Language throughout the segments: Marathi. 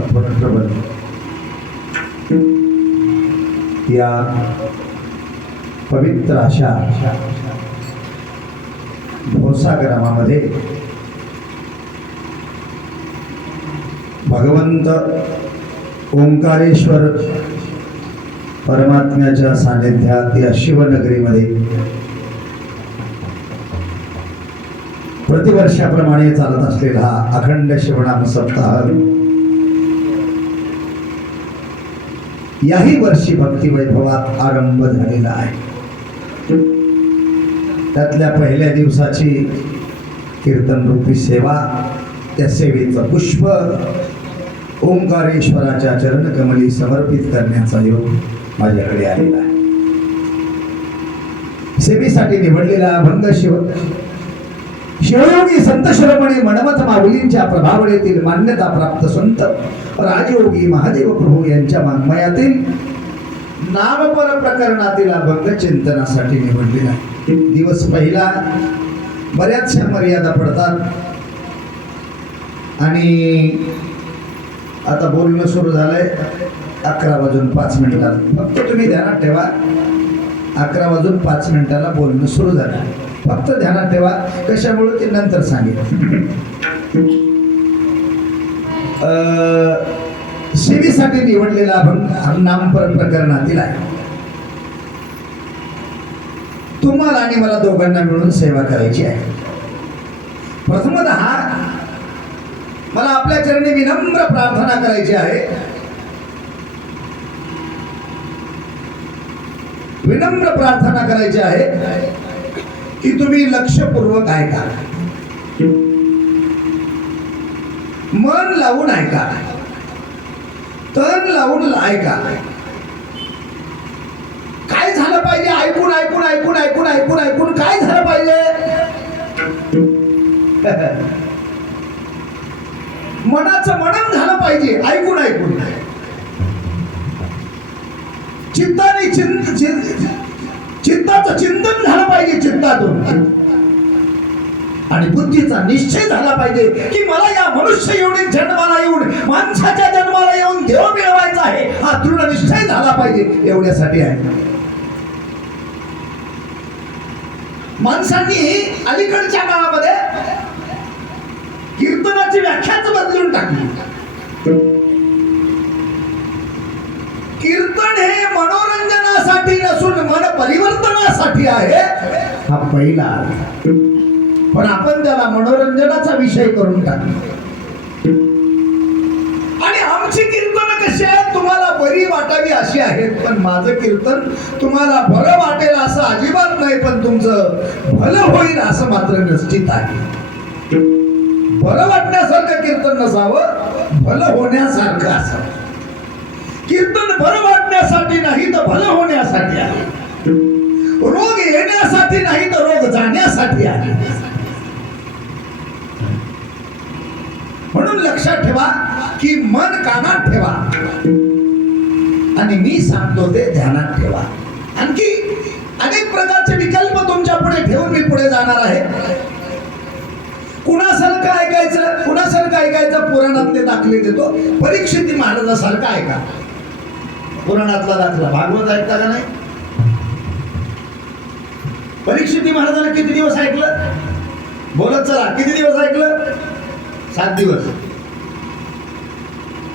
प्रबल या पवित्र अशा भोसा ग्रामामध्ये भगवंत ओंकारेश्वर परमात्म्याच्या सानिध्यात या शिवनगरीमध्ये प्रतिवर्षाप्रमाणे चालत असलेला हा अखंड शिवनाम सप्ताह याही वर्षी भक्ती वैभवात आरंभ झालेला आहे। त्यातल्या पहिल्या दिवसाची कीर्तन रूपी सेवा, त्या सेवेचं पुष्प ओंकारेश्वराच्या चरणकमली समर्पित करण्याचा योग माझ्याकडे आलेला आहे। सेवेसाठी निवडलेला अभंग शिवयोगी संत शिरोमणी मन्मथ माऊलींच्या प्रभावळीतील मान्यता प्राप्त संत राजयोगी महादेव प्रभू यांच्या वाङ्मयातील नामपर प्रकरणातील अभंग चिंतनासाठी निवडलेला आहे। दिवस पहिला बऱ्याचशा मर्यादा पडतात आणि आता बोलणं सुरू झालंय 11:05 फक्त तुम्ही ध्यानात ठेवा, 11:05 बोलणं सुरू झालं। फक्त ध्यानात ठेवा, कशामुळे ते नंतर सांगेल। सेवेसाठी निवडलेला अभंग नामपर प्रकरणातील आहे। तुम्हाला आणि मला दोघांना मिळून सेवा करायची आहे। प्रथमतः मला आपल्या चरणी विनम्र प्रार्थना करायची आहे। विनम्र प्रार्थना करायची आहे की तुम्ही लक्षपूर्वक ऐका, मन लावून ऐका, तन लावून ऐका। काय झालं पाहिजे? ऐकून ऐकून ऐकून ऐकून ऐकून ऐकून काय झालं पाहिजे? मनाचं मनन झालं पाहिजे ऐकून ऐकून। चित्ताने चित्ताचं चिंतन झालं पाहिजे चित्तातून, आणि बुद्धीचा निश्चय झाला पाहिजे की मला या मनुष्य येऊन जन्माला येऊन माणसाच्या जन्माला येऊन देव मिळवायचा आहे, हा दृढ निश्चय झाला पाहिजे। एवढ्यासाठी आहे माणसांनी अलीकडच्या काळामध्ये कीर्तनाची व्याख्याच बदलून टाकली। कीर्तन हे मनोरंजनासाठी नसून मन परिवर्तनासाठी आहे, हा पहिला। पण आपण त्याला मनोरंजनाचा विषय करून टाकला। आणि आमची कीर्तन कशी आहेत? तुम्हाला बरी वाटावी अशी आहेत, पण माझं कीर्तन तुम्हाला बरं वाटेल असं अजिबात नाही, पण तुमचं भलं होईल असं मात्र निश्चित आहे। बरं वाटण्यासारखं कीर्तन नसावं, भलं होण्यासारखं असावं। कीर्तन बरं वाटण्यासाठी नाही तर भलं होण्यासाठी आहे। रोग येण्यासाठी नाही तर रोग जाण्यासाठी आहे। म्हणून लक्षात ठेवा की मन कानात ठेवा आणि मी सांगतो ते ध्यानात ठेवा। आणखी अनेक प्रकारचे विकल्प तुमच्या पुढे ठेवून मी पुढे जाणार आहे। कुणासारखं ऐकायचं, कुणासारखं ऐकायचं? पुराणातले दाखले देतो। परीक्षित महाराजासारखं ऐका। पुराणातला दाखला भागवत ऐकता का नाही? परीक्षित महाराजांना किती दिवस ऐकलं? बोलत चला, किती दिवस ऐकलं? 7 दिवस।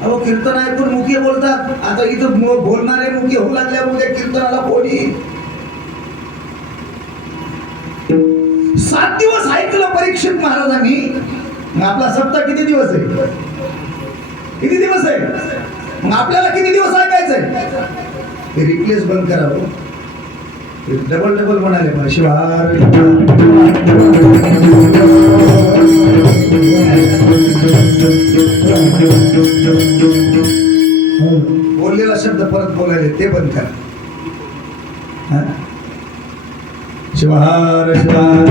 अहो कीर्तन ऐकून मुके बोलतात, आता इथं बोलणारे मुके होऊ लागल्या, उद्या कीर्तनाला कोणी 7 दिवस ऐकलं परीक्षित महाराजांनी। मग आपला सप्ताह किती दिवस आहे? किती दिवस आहे? मग आपल्याला किती दिवस ऐकायचंय? ते रिप्लेस बंद करावं, डबल डबल म्हणाले मग शिवार बोललेला शब्द परत बोलायले ते बंद करा। शिवार शिवार